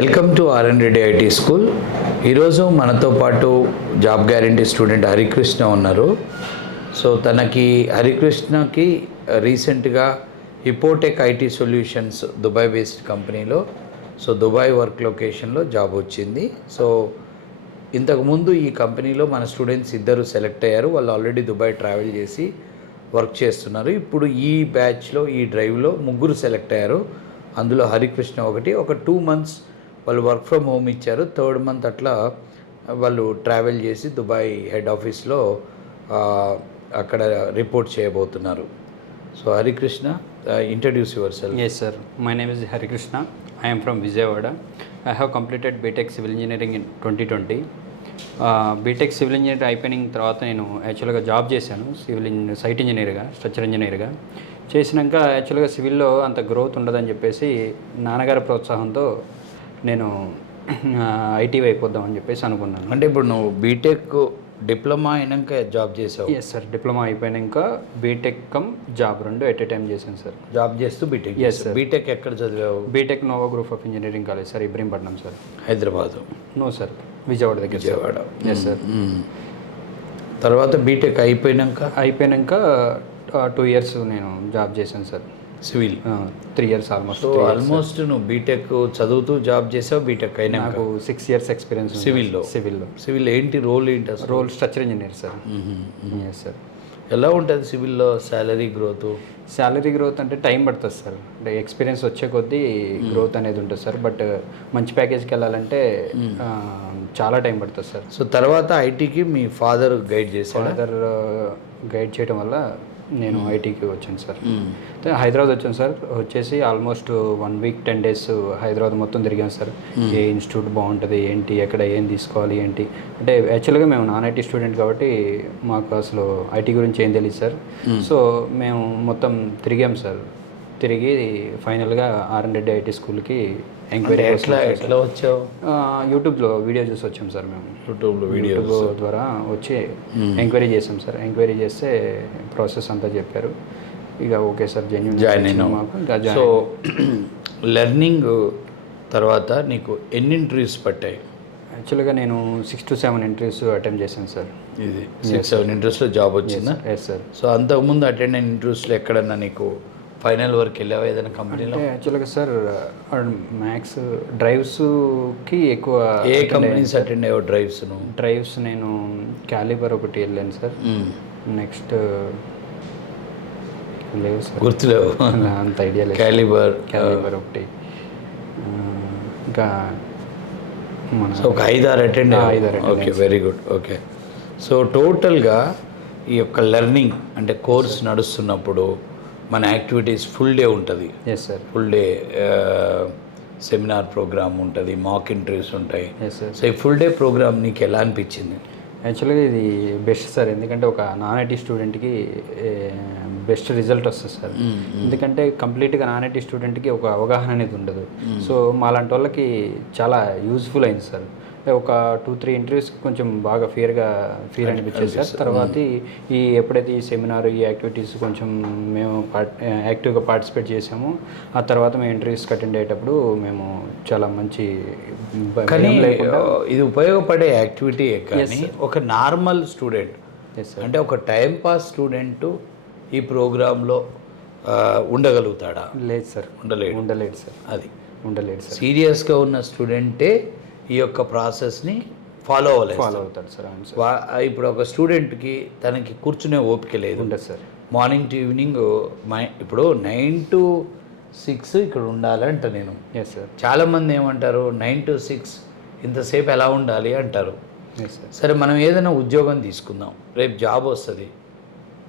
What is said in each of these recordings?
Welcome to RN Reddy IT school. ఈరోజు మనతో పాటు జాబ్ గ్యారంటీ స్టూడెంట్ హరికృష్ణ ఉన్నారు. సో హరికృష్ణకి రీసెంట్గా హిపోటెక్ ఐటీ సొల్యూషన్స్ దుబాయ్ బేస్డ్ కంపెనీలో దుబాయ్ వర్క్ లొకేషన్లో జాబ్ వచ్చింది. సో ఇంతకుముందు ఈ కంపెనీలో మన స్టూడెంట్స్ ఇద్దరు సెలెక్ట్ అయ్యారు. వాళ్ళు ఆల్రెడీ దుబాయ్ ట్రావెల్ చేసి వర్క్ చేస్తున్నారు. ఇప్పుడు ఈ బ్యాచ్లో ఈ డ్రైవ్లో ముగ్గురు సెలెక్ట్ అయ్యారు. అందులో హరికృష్ణ ఒక 2 months వాళ్ళు వర్క్ ఫ్రమ్ హోమ్ ఇచ్చారు. 3rd month అట్లా వాళ్ళు ట్రావెల్ చేసి దుబాయ్ హెడ్ ఆఫీస్లో అక్కడ రిపోర్ట్ చేయబోతున్నారు. So Harikrishna, introduce your self. Yes sir, my name is Harikrishna. I am from Vijayawada. I have completed BTech Civil Engineering in 2020. BTech civil engineer అయిపోయిన తర్వాత నేను యాక్చువల్గా జాబ్ చేశాను సైట్ ఇంజనీర్గా, స్ట్రక్చర్ ఇంజనీర్గా. చేసినాక యాక్చువల్గా సివిల్లో అంత గ్రోత్ ఉండదని చెప్పేసి నాన్నగారి ప్రోత్సాహంతో నేను ఐటీ అయిపోద్దామని చెప్పేసి అనుకున్నాను. అంటే ఇప్పుడు నువ్వు బీటెక్ డిప్లొమా అయినాక జాబ్ చేసావు? ఎస్ సార్, డిప్లొమా అయిపోయాక B Tech cum job 2 at a time చేశాను సార్. జాబ్ చేస్తూ బీటెక్? Yes sir. బీటెక్ ఎక్కడ చదివావు? B Tech Nova group of engineering college sir, Ibrahimpatnam sir. Hyderabad? No sir, Vijayawada దగ్గర. విజయవాడ. Yes sir. తర్వాత బీటెక్ అయిపోయాక 2 years నేను జాబ్ చేశాను sir. Civil 3 years almost. So almost నువ్వు బీటెక్ చదువుతూ జాబ్ చేసావు. బీటెక్ అయినా నాకు 6 years ఎక్స్పీరియన్స్ సివిల్లో. సివిల్ ఏంటి రోల్ ఏంటి అసలు? Role structure engineer sir. Yes sir. ఎలా ఉంటుంది సివిల్లో శాలరీ గ్రోత్? శాలరీ గ్రోత్ అంటే టైం పడుతుంది సార్. అంటే ఎక్స్పీరియన్స్ వచ్చే కొద్దీ గ్రోత్ అనేది ఉంటుంది సార్. బట్ మంచి ప్యాకేజ్కి వెళ్ళాలంటే చాలా టైం పడుతుంది సార్. సో తర్వాత ఐటీకి మీ ఫాదర్ గైడ్ చేశారు? ఫాదర్ గైడ్ చేయడం వల్ల నేను ఐటీకి వచ్చాను సార్. హైదరాబాద్ వచ్చాను సార్. వచ్చేసి ఆల్మోస్ట్ 1 week 10 days హైదరాబాద్ మొత్తం తిరిగాను సార్. ఏ ఇన్స్టిట్యూట్ బాగుంటుంది ఏంటి, ఎక్కడ ఏం తీసుకోవాలి ఏంటి అంటే, యాక్చువల్గా మేము నాన్ ఐటీ స్టూడెంట్ కాబట్టి మాకు అసలు ఐటీ గురించి ఏం తెలియదు సార్. సో మేము మొత్తం తిరిగాం సార్. తిరిగి ఫైనల్గా ఆర్ఎన్ రెడ్డి ఐటీ స్కూల్కి ఎంక్వైరీ. ఎట్లా వచ్చావు? యూట్యూబ్లో వీడియో చూసి వచ్చాం సార్. మేము యూట్యూబ్ ద్వారా వచ్చి ఎంక్వైరీ చేసాం సార్. ఎంక్వైరీ చేస్తే ప్రాసెస్ అంతా చెప్పారు. ఇక ఓకే సార్, జాయిన్ అయినా. సో లెర్నింగ్ తర్వాత నీకు ఎన్ని ఇంటర్వ్యూస్ పట్టాయి? యాక్చువల్గా నేను 6 to 7 interviews అటెంప్ట్ చేశాను సార్. ఇది 6-7 ఇంటర్వ్యూస్లో జాబ్ వచ్చిందా? Yes sir. సో అంతకుముందు అటెండ్ అయిన ఇంటర్వ్యూస్లో ఎక్కడన్నా నీకు ఫైనల్ వర్క్ వెళ్ళావా ఏదైనా కంపెనీలో? యాక్చువల్గా సార్ మ్యాక్స్ డ్రైవ్స్కి ఎక్కువ. ఏ కంపెనీస్ అటెండ్ అయ్యావు డ్రైవ్స్? డ్రైవ్స్ నేను క్యాలిబర్ ఒకటి వెళ్ళాను సార్. నెక్స్ట్ లేవు సార్, గుర్తులేవు అంత ఐడియా లేదు. క్యాలిబర్ ఒకటి, ఇంకా మన ఒక 5-6 attend. Okay, very good. Okay, so టోటల్గా ఈ యొక్క లెర్నింగ్ అంటే కోర్స్ నడుస్తున్నప్పుడు మన యాక్టివిటీస్ ఫుల్ డే ఉంటుంది. Yes sir. Full day seminar program ఉంటుంది, మాక్ ఇంటర్వ్యూస్ ఉంటాయి. Yes sir. సో ఈ ఫుల్ డే ప్రోగ్రామ్ నీకు ఎలా అనిపించింది? యాక్చువల్గా ఇది బెస్ట్ సార్. ఎందుకంటే ఒక నాన్ ఐటీ స్టూడెంట్కి బెస్ట్ రిజల్ట్ వస్తుంది సార్. ఎందుకంటే కంప్లీట్గా నాన్ ఐటీ స్టూడెంట్కి ఒక అవగాహన అనేది ఉండదు. సో మాలాంటి వాళ్ళకి చాలా యూజ్ఫుల్ అయింది సార్. ఒక 2-3 ఇంటర్వ్యూస్కి కొంచెం బాగా ఫీర్ అనిపించేది సార్. తర్వాత ఎప్పుడైతే ఈ సెమినార్ ఈ యాక్టివిటీస్ కొంచెం మేము యాక్టివ్గా పార్టిసిపేట్ చేసామో, ఆ తర్వాత మేము ఇంటర్వ్యూస్కి అటెండ్ అయ్యేటప్పుడు మేము చాలా మంచి ఇది ఉపయోగపడే యాక్టివిటీ. కానీ ఒక నార్మల్ స్టూడెంట్ అంటే ఒక టైం పాస్ స్టూడెంట్ ఈ ప్రోగ్రాంలో ఉండగలుగుతాడా? లేదు సార్, ఉండలేడు సార్. అది ఉండలేడు సార్. సీరియస్గా ఉన్న స్టూడెంటే ఈ యొక్క ప్రాసెస్ని ఫాలో అవుతాడు సార్. ఇప్పుడు ఒక స్టూడెంట్కి తనకి కూర్చునే ఓపిక లేదు. ఉండదు సార్. మార్నింగ్ టు ఈవినింగ్ ఇప్పుడు 9 to 6 ఇక్కడ ఉండాలంట నేను. Yes sir. చాలామంది ఏమంటారు 9 to 6 ఇంతసేపు ఎలా ఉండాలి అంటారు. Yes sir. సరే, మనం ఏదైనా ఉద్యోగం తీసుకుందాం, రేపు జాబ్ వస్తుంది.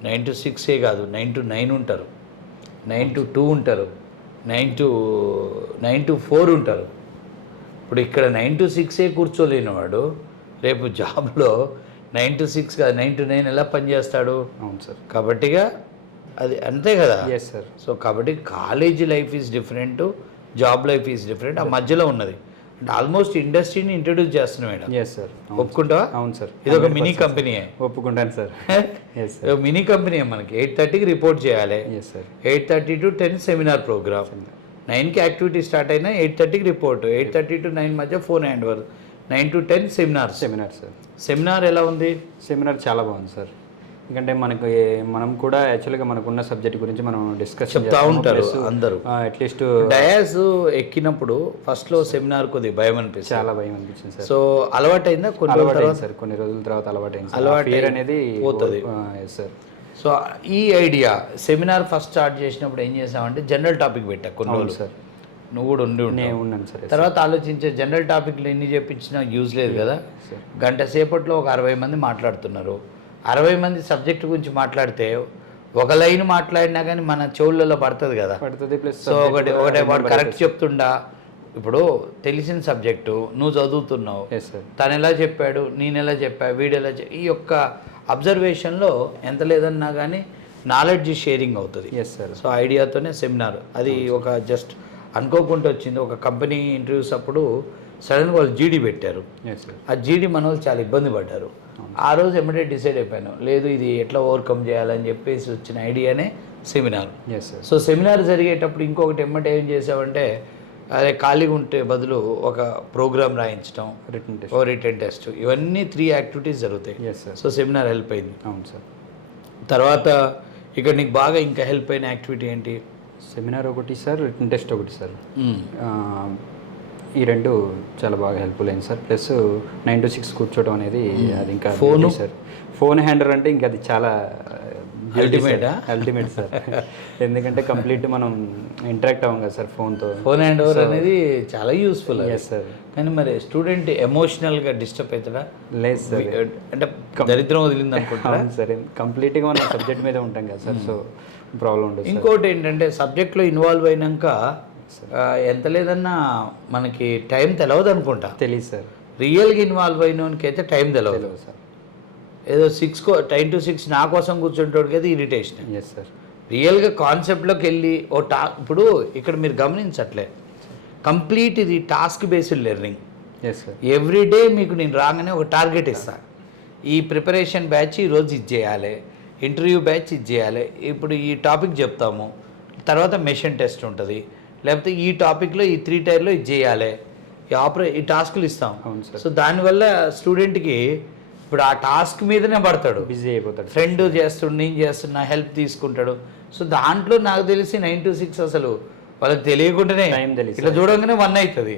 9 to 6 కాదు, 9 to 9 ఉంటారు, 9 to 2 ఉంటారు, 9 to 4 ఉంటారు. ఇప్పుడు ఇక్కడ 9 to 6 కూర్చోలేనివాడు రేపు జాబ్లో 9 to 6 కాదు 9 to 9 ఎలా పనిచేస్తాడు? అవును సార్. కాబట్టిగా అది అంతే కదా. Yes sir. సో కాబట్టి college life is different, job life is different. ఆ మధ్యలో ఉన్నది అంటే ఆల్మోస్ట్ ఇండస్ట్రీని ఇంట్రడ్యూస్ చేస్తున్నాం మేడం. Yes sir. ఒప్పుకుంటావా? అవును సార్. ఇది ఒక మినీ కంపెనీయే. ఒప్పుకుంటాను sir. Yes sir. Mini company మనకి 8:30కి రిపోర్ట్ చేయాలి. Yes sir. 8:30 to 10 seminar program, 9కి యాక్టివిటీ స్టార్ట్ అయినా 8:30కి రిపోర్ట్, 8:30 to 9 మధ్య phone hand over, 9 to 10 seminar. Sir. Seminar ఎలా ఉంది? సెమినార్ చాలా బాగుంది సార్. ఎందుకంటే మనం కూడా యాక్చువల్గా మనకున్న సబ్జెక్ట్ గురించి మనం డిస్కస్ చెప్తా ఉంటారు అందరూ. అట్లీస్ట్ డయాస్ ఎక్కినప్పుడు ఫస్ట్లో సెమినార్ కొద్దిగా భయం అనిపిస్తుంది, చాలా భయం అనిపించింది సార్. సో అలవాటైందా? సార్ కొన్ని రోజుల తర్వాత అలవాటైంది. అలవాటు అనేది పోతుంది సార్. సో ఈ ఐడియా సెమినార్ ఫస్ట్ స్టార్ట్ చేసినప్పుడు ఏం చేసామంటే జనరల్ టాపిక్ పెట్టా కొన్ని రోజులు సార్. నువ్వు కూడా నేను ఉన్నాను సార్. తర్వాత ఆలోచించే జనరల్ టాపిక్లు ఎన్ని చెప్పించినా యూజ్ లేదు కదా. గంట సేపట్లో ఒక 60 మంది మాట్లాడుతున్నారు. 60 మంది సబ్జెక్ట్ గురించి మాట్లాడితే ఒక లైన్ మాట్లాడినా కానీ మన చెవులలో పడుతుంది కదా. ప్లస్ సో ఒకటే వాడు కరెక్ట్ చెప్తుండా. ఇప్పుడు తెలిసిన సబ్జెక్టు నువ్వు చదువుతున్నావు, తను ఎలా చెప్పాడు, నేను ఎలా చెప్పా, వీడు ఎలా ఈ యొక్క అబ్జర్వేషన్లో ఎంత లేదన్నా కానీ నాలెడ్జ్ షేరింగ్ అవుతుంది. సో ఐడియాతోనే సెమినార్. అది ఒక జస్ట్ అనుకోకుండా వచ్చింది. ఒక కంపెనీ ఇంటర్వ్యూస్ అప్పుడు సడన్గా వాళ్ళు జీడీ పెట్టారు. ఆ జీడీ మన వాళ్ళు చాలా ఇబ్బంది పడ్డారు. ఆ రోజు ఎమ్మటే డిసైడ్ అయిపోయాను, లేదు ఇది ఎట్లా ఓవర్కమ్ చేయాలని చెప్పేసి వచ్చిన ఐడియానే సెమినార్. సో సెమినార్ జరిగేటప్పుడు ఇంకొకటి ఎమ్మటే ఏం చేసామంటే, అదే ఖాళీగా ఉంటే బదులు ఒక ప్రోగ్రామ్ రాయించడం, రిటర్న్ టెస్ట్, ఇవన్నీ 3 యాక్టివిటీస్ జరుగుతాయి. సో సెమినార్ హెల్ప్ అయింది. అవును సార్. తర్వాత ఇక్కడ నీకు బాగా ఇంకా హెల్ప్ అయిన యాక్టివిటీ ఏంటి? సెమినార్ ఒకటి సార్, రిటర్న్ టెస్ట్ ఒకటి సార్. ఈ రెండు చాలా బాగా హెల్ప్ఫుల్ అయింది సార్. ప్లస్ 9 to 6 కూర్చోవడం అనేది అది ఇంకా ఫోన్ సార్. ఫోన్ హ్యాండర్ అంటే ఇంకా అది చాలా అల్టిమేట్ సార్. ఎందుకంటే కంప్లీట్ మనం ఇంటరాక్ట్ అవ్వం కదా సార్ ఫోన్తో. ఫోన్ హ్యాండ్ ఓవర్ అనేది చాలా యూస్ఫుల్. సార్. కానీ మరి స్టూడెంట్ ఎమోషనల్గా డిస్టర్బ్ అవుతాడా? లేదు సార్. అంటే దరిద్రం వదిలింది అనుకుంటా సరే. కంప్లీట్గా మనం సబ్జెక్ట్ మీద ఉంటాం కదా సార్. సో ప్రాబ్లం ఉండదు. ఇంకోటి ఏంటంటే సబ్జెక్ట్లో ఇన్వాల్వ్ అయినాక ఎంత లేదన్నా మనకి టైం తెలియదు అనుకుంటా. తెలియదు సార్. రియల్గా ఇన్వాల్వ్ అయినోనికి అయితే టైం తెలియదు సార్. ఏదో 9 to 6 నా కోసం కూర్చుంటోడికి అయితే ఇరిటేషన్. సార్. రియల్గా కాన్సెప్ట్లోకి వెళ్ళి ఇప్పుడు ఇక్కడ మీరు గమనించట్లే, కంప్లీట్ ఇది టాస్క్ బేస్డ్ లెర్నింగ్. ఎవ్రీడే మీకు నేను రాగానే ఒక టార్గెట్ ఇస్తాను. ఈ ప్రిపరేషన్ బ్యాచ్ ఈరోజు ఇది చేయాలి, ఇంటర్వ్యూ బ్యాచ్ ఇది చేయాలి, ఇప్పుడు ఈ టాపిక్ చెప్తాము, తర్వాత మెషిన్ టెస్ట్ ఉంటుంది, లేకపోతే ఈ టాపిక్లో ఈ 3 టైర్లో ఇది చేయాలి, ఈ టాస్క్లు ఇస్తాం. సో దానివల్ల స్టూడెంట్కి ఇప్పుడు ఆ టాస్క్ మీదనే పడతాడు, బిజీ అయిపోతాడు. ఫ్రెండ్ చేస్తుడు, నేను చేస్తున్నా, హెల్ప్ తీసుకుంటాడు. సో దాంట్లో నాకు తెలిసి 9 to 6 అసలు వాళ్ళకి తెలియకుండానే ఇట్లా చూడంగానే 1 అవుతుంది.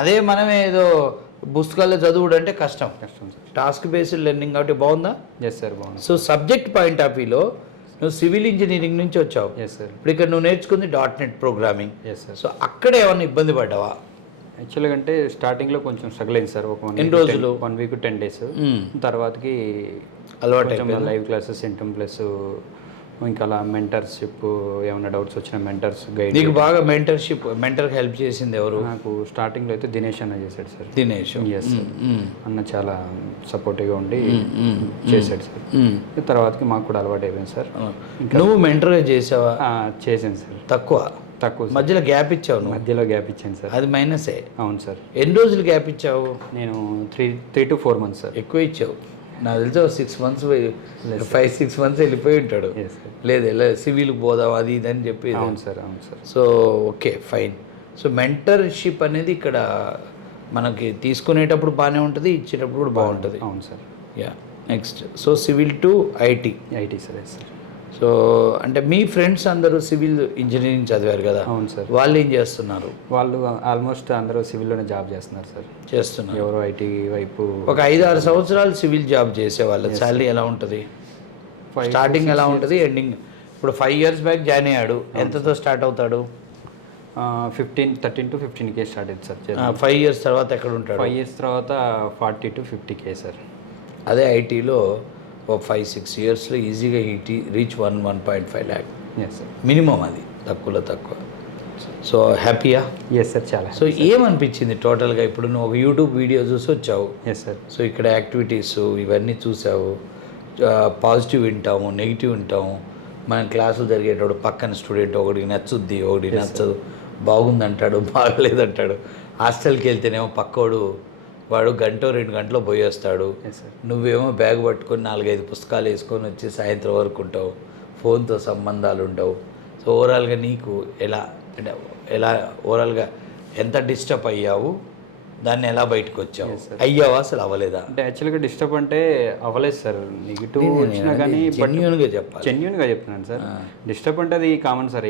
అదే మనమే ఏదో పుస్తకాల్లో చదువుడు అంటే కష్టం. టాస్క్ బేస్డ్ లెర్నింగ్ కాబట్టి బాగుందా? సార్ బాగుంది. సో సబ్జెక్ట్ పాయింట్ ఆఫ్ వ్యూలో నువ్వు సివిల్ ఇంజనీరింగ్ నుంచి వచ్చావు. ఇప్పుడు ఇక్కడ నువ్వు నేర్చుకుంది .NET ప్రోగ్రామింగ్. సో అక్కడ ఏమన్నా ఇబ్బంది పడ్డావా? యాక్చువల్గా అంటే స్టార్టింగ్లో కొంచెం స్ట్రగుల్ అయింది సార్. ఒక ఎన్ని రోజులు? 1 week 10 days. తర్వాతకి అలవాటు లైవ్ క్లాసెస్ ఇంటమ్ ప్లస్ ఇంకా అలా మెంటర్షిప్, ఏమైనా డౌట్స్ వచ్చిన మెంటర్స్ గైడ్. నీకు బాగా మెంటర్కి హెల్ప్ చేసింది ఎవరు? నాకు స్టార్టింగ్లో అయితే దినేష్ అన్న చేశాడు సార్. దినేష్ అన్న చాలా సపోర్టివ్గా ఉండి చేశాడు సార్. తర్వాతకి మాకు కూడా అలవాటు అయిపోయింది సార్. నువ్వు మెంటర్గా చేసావా? చేశాను సార్. తక్కువ మధ్యలో గ్యాప్ ఇచ్చావు. మధ్యలో గ్యాప్ ఇచ్చాను సార్. అది మైనసే. అవును సార్. ఎన్ని రోజులు గ్యాప్ ఇచ్చావు? నేను 3 to 4 months సార్. ఎక్కువ ఇచ్చావు. నాకు తెలిసి 6 months 5-6 months వెళ్ళిపోయి ఉంటాడు. లేదు సివిల్కి పోదాం అది ఇది అని చెప్పి. అవును సార్. అవును sir. So okay fine. So mentorship అనేది ఇక్కడ మనకి తీసుకునేటప్పుడు బాగానే ఉంటుంది, ఇచ్చేటప్పుడు కూడా బాగుంటుంది. అవును sir. Yeah next. So civil to IT sir. Sir. So అంటే మీ ఫ్రెండ్స్ అందరూ సివిల్ ఇంజనీరింగ్ చదివారు కదా? అవును సార్. వాళ్ళు ఏం చేస్తున్నారు? వాళ్ళు ఆల్మోస్ట్ అందరూ సివిల్లోనే జాబ్ చేస్తున్నారు సార్. చేస్తున్నారు. ఎవరో ఐటీ వైపు. ఒక 5-6 సంవత్సరాలు సివిల్ జాబ్ చేసేవాళ్ళు శాలరీ ఎలా ఉంటుంది? స్టార్టింగ్ ఎలా ఉంటుంది, ఎండింగ్? ఇప్పుడు 5 years బ్యాక్ జాయిన్ అయ్యాడు, ఎంతతో స్టార్ట్ అవుతాడు? 13 to 15K స్టార్ట్ అయింది సార్. 5 years తర్వాత ఎక్కడ ఉంటాడు? 5 years తర్వాత 40 to 50K సార్. అదే ఐటీలో ఒక 5-6 yearsలో ఈజీగా రీచ్ 1.5 lakh మినిమం. అది తక్కువ. సో హ్యాపీయా? Yes sir. చాలా. సో ఏమనిపించింది టోటల్గా? ఇప్పుడు నువ్వు ఒక యూట్యూబ్ వీడియో చూసి వచ్చావు. Yes sir. సో ఇక్కడ యాక్టివిటీస్ ఇవన్నీ చూసావు. పాజిటివ్ వింటాము, నెగిటివ్ వింటాము. మన క్లాసులు జరిగేటప్పుడు పక్కన స్టూడెంట్ ఒకటికి నచ్చుద్ది, ఒకటి నచ్చదు, బాగుందంటాడు, బాగలేదంటాడు. హాస్టల్కి వెళ్తేనేమో పక్కోడు వాడు 1-2 గంటలో పోయేస్తాడు. నువ్వేమో బ్యాగ్ పట్టుకొని 4-5 పుస్తకాలు వేసుకొని వచ్చి సాయంత్రం వరకు ఉంటావు, ఫోన్తో సంబంధాలు ఉండవు. సో ఓవరాల్గా నీకు ఎలా అంటే ఎలా ఓవరాల్గా ఎంత డిస్టర్బ్ అయ్యావు, దాన్ని ఎలా బయటకు వచ్చావు, Yes, sir. అయ్యావా అసలు అవ్వలేదా? అంటే యాక్చువల్గా డిస్టర్బ్ అంటే అవ్వలేదు సార్. నెగిటివ్ వచ్చినా కానీ జెన్యూన్గా చెప్పాలి. జెన్యున్గా చెప్తున్నాను సార్. డిస్టర్బ్ అంటే అది కామన్ సార్,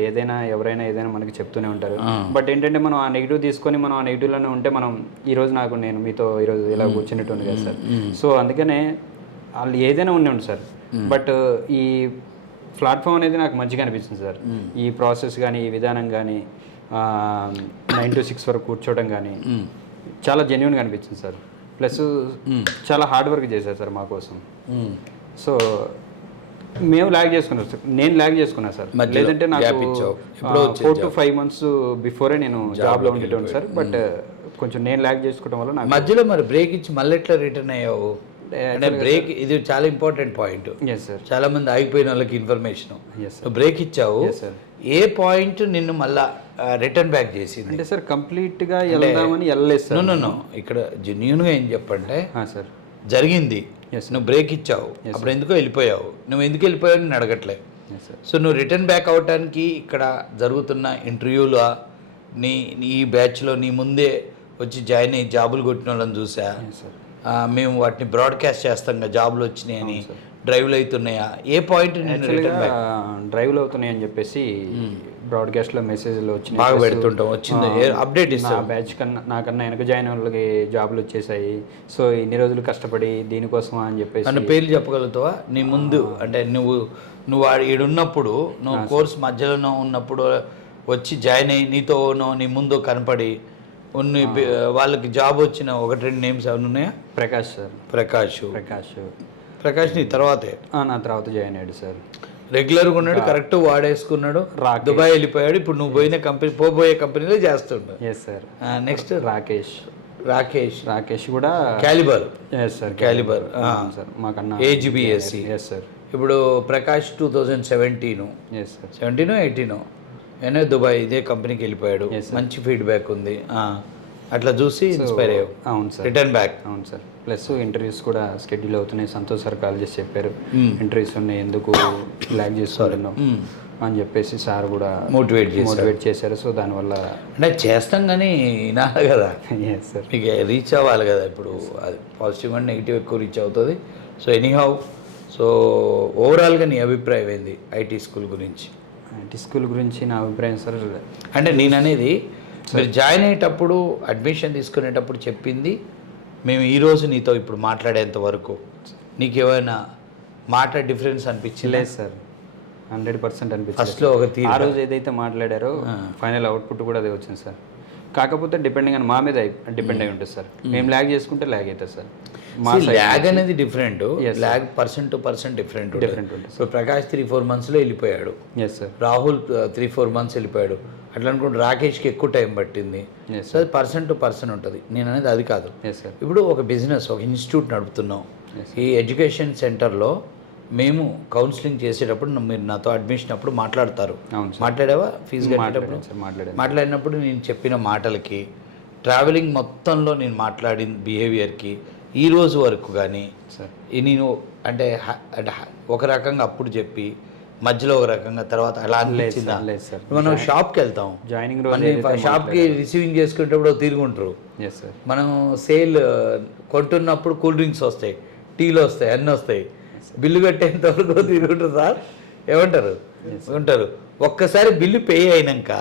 ఎవరైనా ఏదైనా మనకి చెప్తూనే ఉంటారు. బట్ ఏంటంటే మనం ఆ నెగిటివ్ తీసుకొని మనం ఆ నెగిటివ్లోనే ఉంటే మనం ఈరోజు నేను మీతో ఈరోజు ఇలా కూర్చున్నట్టు ఉంది కదా సార్. సో అందుకనే వాళ్ళు ఏదైనా ఉండి సార్. బట్ ఈ ప్లాట్ఫామ్ అనేది నాకు మంచిగా అనిపించింది సార్. ఈ ప్రాసెస్ కానీ ఈ విధానం కానీ 9 to 6 వరకు కూర్చోవడం కానీ చాలా జెన్యున్గా అనిపించింది సార్. ప్లస్ చాలా హార్డ్ వర్క్ చేశారు సార్ మా కోసం. సో మేము ల్యాగ్ చేసుకున్నాం సార్, నేను ల్యాగ్ చేసుకున్నాను సార్. లేదంటే నాకు 4 to 5 months బిఫోరే నేను జాబ్లో ఉండేటోను సార్. బట్ కొంచెం నేను ల్యాగ్ చేసుకోవడం వల్ల నాకు మధ్యలో మరి బ్రేక్ ఇచ్చి మళ్ళీ ఎట్లా రిటర్న్ అయ్యావు? అంటే బ్రేక్ ఇది చాలా ఇంపార్టెంట్ పాయింట్. Yes sir. చాలా మంది ఆగిపోయిన వాళ్ళకి ఇన్ఫర్మేషన్. Yes sir. నువ్వు బ్రేక్ ఇచ్చావు, ఎస్ సార్. ఏ పాయింట్ నిన్ను మళ్ళా రిటర్న్ బ్యాక్ చేసింది? అంటే సార్ కంప్లీట్గా వెళ్దామని వెళ్ళలేదు సార్. నో ఇక్కడ జెన్యూన్గా ఏం చెప్పంటే సార్ జరిగింది, Yes, నువ్వు బ్రేక్ ఇచ్చావు, అప్పుడు ఎందుకో వెళ్ళిపోయావు. నువ్వు ఎందుకు వెళ్ళిపోయావు నేను అడగట్లే. సో నువ్వు రిటర్న్ బ్యాక్ అవడానికి ఇక్కడ జరుగుతున్న ఇంటర్వ్యూలో నీ బ్యాచ్లో నీ ముందే వచ్చి జాయిన్ అయ్యి జాబులు కొట్టిన వాళ్ళని చూసా. మేము వాటిని బ్రాడ్కాస్ట్ చేస్తాం కదా, జాబులు వచ్చినాయని, డ్రైవ్లు అవుతున్నాయా, ఏ పాయింట్ డ్రైవ్లు అవుతున్నాయి అని చెప్పేసి బ్రాడ్కాస్ట్లో మెసేజ్లు వచ్చినాయి, బాగా పెడుతుంటాం, వచ్చింది అప్డేట్ ఇస్తాం. బ్యాచ్ కన్నా నాకన్నా వెనక జాయిన్ వాళ్ళకి జాబులు వచ్చేసాయి. సో ఇన్ని రోజులు కష్టపడి దీనికోసమా అని చెప్పేసి. అన్న పేర్లు చెప్పగలుగుతావా నీ ముందు? అంటే నువ్వు ఈడున్నప్పుడు, నువ్వు కోర్స్ మధ్యలో ఉన్నప్పుడు వచ్చి జాయిన్ అయ్యి నీతోనో నీ ముందు కనపడి వాళ్ళకి జాబ్ వచ్చిన 1-2 నేమ్స్ ఏమైనా ఉన్నాయా? ప్రకాష్ సార్. ప్రకాష్ నీ తర్వాతే నా తర్వాత జాయిన్ అయ్యాడు సార్. రెగ్యులర్గా ఉన్నాడు, కరెక్ట్ వాడేసుకున్నాడు, దుబాయ్ వెళ్ళిపోయాడు. ఇప్పుడు నువ్వు పోబోయే కంపెనీలో చేస్తుంటావు. Yes sir. నెక్స్ట్ రాకేష్ కూడా calibre. Yes sir. Calibre sir మాకన్నా AGBSC. Yes sir. ఇప్పుడు ప్రకాష్ 2017 ఎస్ సార్. 17 18 నేనే దుబాయ్ ఇదే కంపెనీకి వెళ్ళిపోయాడు. మంచి ఫీడ్బ్యాక్ ఉంది. అట్లా చూసి ఇన్స్పైర్ అయ్యావు. అవును సార్. Return back. అవును సార్. ప్లస్ ఇంటర్వ్యూస్ కూడా షెడ్యూల్ అవుతున్నాయి. సంతోష్ సార్ కాల్ చేసి చెప్పారు ఇంటర్వ్యూస్ ఉన్నాయి, ఎందుకు ల్యాగ్ చేసుకుంటున్నాం అని చెప్పేసి సార్ కూడా మోటివేట్ చేశారు. సో దానివల్ల అంటే చేస్తాం కానీ వినాలి కదా. Yes sir. మీకు రీచ్ అవ్వాలి కదా. ఇప్పుడు అది పాజిటివ్ అండ్ నెగిటివ్ ఎక్కువ రీచ్ అవుతుంది. సో ఎనీహౌ, సో ఓవరాల్గా నీ అభిప్రాయం ఏంది ఐటీ స్కూల్ గురించి? ఐటీ స్కూల్ గురించి నా అభిప్రాయం సార్, అంటే నేను అనేది మీరు జాయిన్ అయ్యేటప్పుడు, అడ్మిషన్ తీసుకునేటప్పుడు చెప్పింది మేము ఈరోజు నీతో ఇప్పుడు మాట్లాడేంత వరకు నీకు ఏమైనా మాట డిఫరెన్స్ అనిపించింది? లేదు సార్, 100% అనిపించింది. ఫస్ట్లో ఒక ఆ రోజు ఏదైతే మాట్లాడారో ఫైనల్ అవుట్పుట్ కూడా అదే వచ్చింది సార్. కాకపోతే డిపెండింగ్ అని మా మీద డిపెండ్ అయి ఉంటుంది సార్. మేము ల్యాగ్ చేసుకుంటే ల్యాగ్ అవుతుంది సార్. ల్యాగ్ అనేది different, lag person to person different ఉంటుంది. సో ప్రకాష్ 3-4 monthsలో వెళ్ళిపోయాడు. Yes sir. రాహుల్ 3-4 months వెళ్ళిపోయాడు. అట్లా అనుకుంటే రాకేష్కి ఎక్కువ టైం పట్టింది. సో అది పర్సన్ టు పర్సన్ ఉంటుంది. నేను అనేది అది కాదు. ఇప్పుడు ఒక బిజినెస్, ఒక ఇన్స్టిట్యూట్ నడుపుతున్నాం. ఈ ఎడ్యుకేషన్ సెంటర్లో మేము కౌన్సిలింగ్ చేసేటప్పుడు మీరు నాతో అడ్మిషన్ అప్పుడు మాట్లాడతారు. మాట్లాడావా? ఫీజు కట్టేటప్పుడు మాట్లాడినప్పుడు నేను చెప్పిన మాటలకి, ట్రావెలింగ్ మొత్తంలో నేను మాట్లాడిన బిహేవియర్కి ఈ రోజు వరకు కానీ నేను అంటే ఒక రకంగా అప్పుడు చెప్పి మధ్యలో ఒక రకంగా తర్వాత అలా అనిపించిందా? మనం షాప్కి వెళ్తాం, జాయినింగ్ షాప్కి రిసీవింగ్ చేసుకునేటప్పుడు తిరుగుంటారు. మనం సేల్ కొంటున్నప్పుడు కూల్ డ్రింక్స్ వస్తాయి, టీలు వస్తాయి, అన్నీ వస్తాయి. బిల్లు కట్టేంత వరకు తిరుగుంటారు సార్. ఏమంటారు? ఉంటారు. ఒక్కసారి బిల్లు పే అయినాక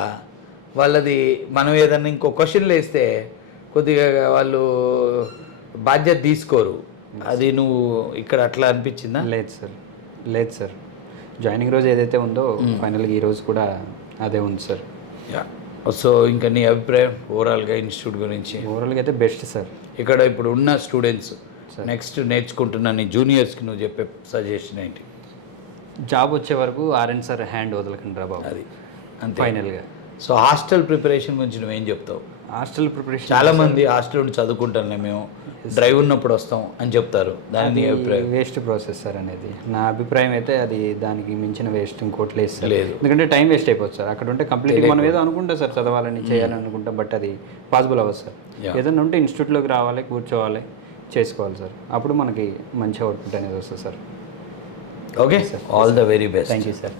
వాళ్ళది మనం ఏదన్నా ఇంకో క్వశ్చన్లు వేస్తే కొద్దిగా వాళ్ళు బాధ్యత తీసుకోరు. అది నువ్వు ఇక్కడ అట్లా అనిపించిందా? లేదు సార్. జాయినింగ్ రోజు ఏదైతే ఉందో ఫైనల్గా ఈ రోజు కూడా అదే ఉంది సార్. సో ఇంకా నీ అభిప్రాయం ఓవరాల్గా ఇన్స్టిట్యూట్ గురించి? ఓవరాల్గా అయితే బెస్ట్ సార్. ఇక్కడ ఇప్పుడు ఉన్న స్టూడెంట్స్ నెక్స్ట్ నేర్చుకుంటున్న నీ జూనియర్స్కి నువ్వు చెప్పే సజెషన్ ఏంటి? జాబ్ వచ్చే వరకు ఆర్ఎన్ సార్ హ్యాండ్ వదలకండి రా బాబు. అది అంతే ఫైనల్గా. సో హాస్టల్ ప్రిపరేషన్ గురించి నువ్వేం చెప్తావు? హాస్టల్ ప్రిపరేషన్ చాలామంది హాస్టల్ నుండి చదువుకుంటాను మేము, డ్రైవ్ ఉన్నప్పుడు వస్తాం అని చెప్తారు. దాని అభిప్రాయం? వేస్ట్ ప్రాసెస్ సార్ అనేది నా అభిప్రాయం అయితే. అది దానికి మించిన వేస్ట్ ఇంకోటి లేదు సార్. లేదు, ఎందుకంటే టైం వేస్ట్ అయిపోతుంది సార్. అక్కడ ఉంటే కంప్లీట్గా మనం ఏదో అనుకుంటాం సార్, చదవాలని చేయాలని అనుకుంటాం. బట్ అది పాసిబుల్ అవ్వదు సార్. ఏదైనా ఉంటే ఇన్స్టిట్యూట్లోకి రావాలి, కూర్చోవాలి, చేసుకోవాలి సార్. అప్పుడు మనకి మంచి అవుట్పుట్ అనేది వస్తుంది sir. Okay, all the very best. Thank you sir.